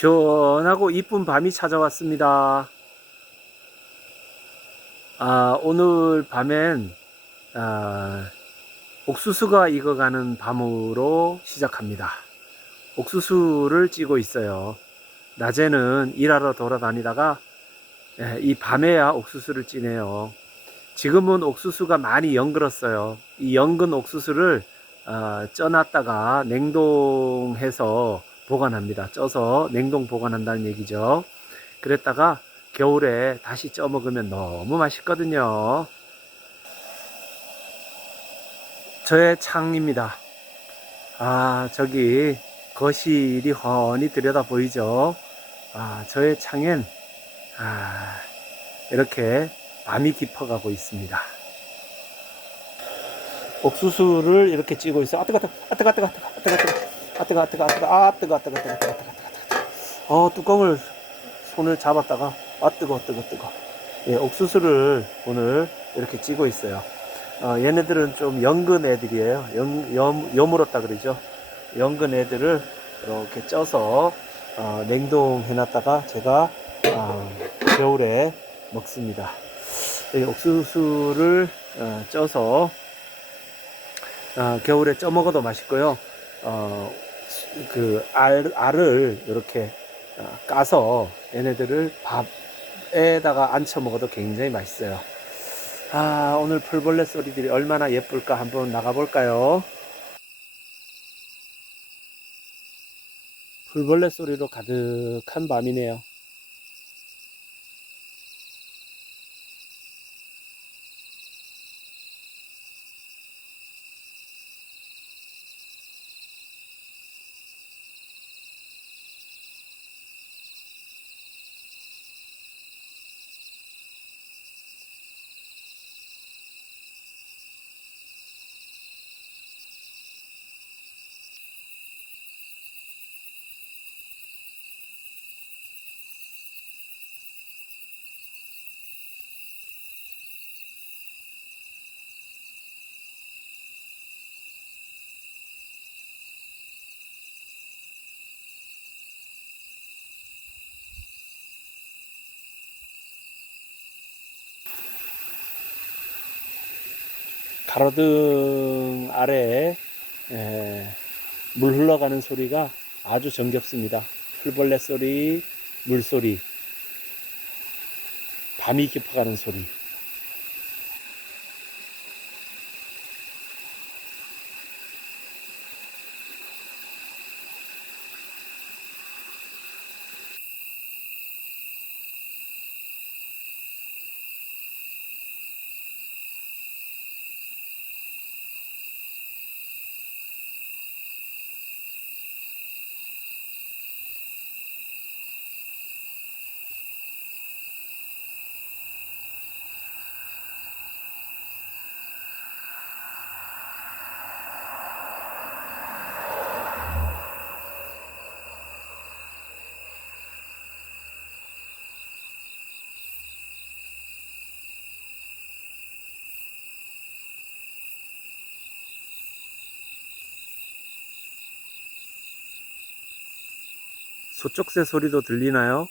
시원하고 이쁜 밤이 찾아왔습니다. 아, 오늘 밤엔 아, 옥수수가 익어가는 밤으로 시작합니다. 옥수수를 찌고 있어요. 낮에는 일하러 돌아다니다가 예, 이 밤에야 옥수수를 찌네요. 지금은 옥수수가 많이 연글었어요. 이 연근 옥수수를 아, 쪄놨다가 냉동해서 보관합니다. 쪄서 냉동 보관한다는 얘기죠. 그랬다가 겨울에 다시 쪄 먹으면 너무 맛있거든요. 저의 창입니다. 아, 저기 거실이 훤히 들여다 보이죠? 아, 저의 창엔 아, 이렇게 밤이 깊어가고 있습니다. 옥수수를 이렇게 찌고 있어. 아, 뜨거, 뜨거, 아, 뜨거, 뜨거, 뜨거, 아, 뜨거, 뜨거, 아, 뜨거, 뜨거, 아, 뜨거, 아, 뜨거, 뜨거, 뜨거, 뜨거, 뜨거, 뜨거. 어, 뚜껑을 손을 잡았다가, 아, 뜨거, 뜨거, 뜨거. 예, 옥수수를 오늘 이렇게 찌고 있어요. 어, 얘네들은 좀 연근 애들이에요. 연, 염, 여물었다 그러죠. 연근 애들을 이렇게 쪄서 어, 냉동해 놨다가 제가 어, 겨울에 먹습니다. 이 옥수수를 어, 쪄서 어, 겨울에 쪄 먹어도 맛있고요. 어, 그 알, 알을 이렇게 어, 까서 얘네들을 밥에다가 안쳐 먹어도 굉장히 맛있어요. 아, 오늘 풀벌레 소리들이 얼마나 예쁠까 한번 나가볼까요? 풀벌레 소리로 가득한 밤이네요. 가로등 아래에 에, 물 흘러가는 소리가 아주 정겹습니다. 풀벌레 소리, 물소리, 밤이 깊어가는 소리. 소쪽새 소리도 들리나요?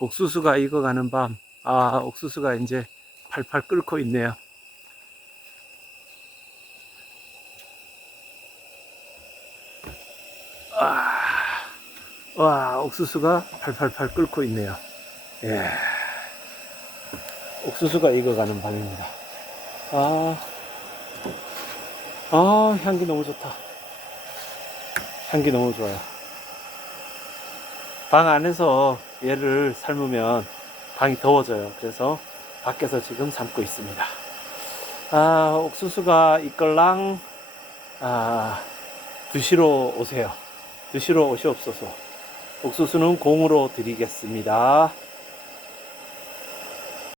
옥수수가 익어가는 밤, 아, 옥수수가 이제 팔팔 끓고 있네요. 아, 와, 옥수수가 팔팔팔 끓고 있네요. 예. 옥수수가 익어가는 밤입니다. 아, 아, 향기 너무 좋다. 향기 너무 좋아요. 방 안에서 얘를 삶으면 방이 더워져요. 그래서 밖에서 지금 삶고 있습니다. 아, 옥수수가 이끌랑, 아, 드시러 오세요. 드시러 오시옵소서. 옥수수는 공으로 드리겠습니다.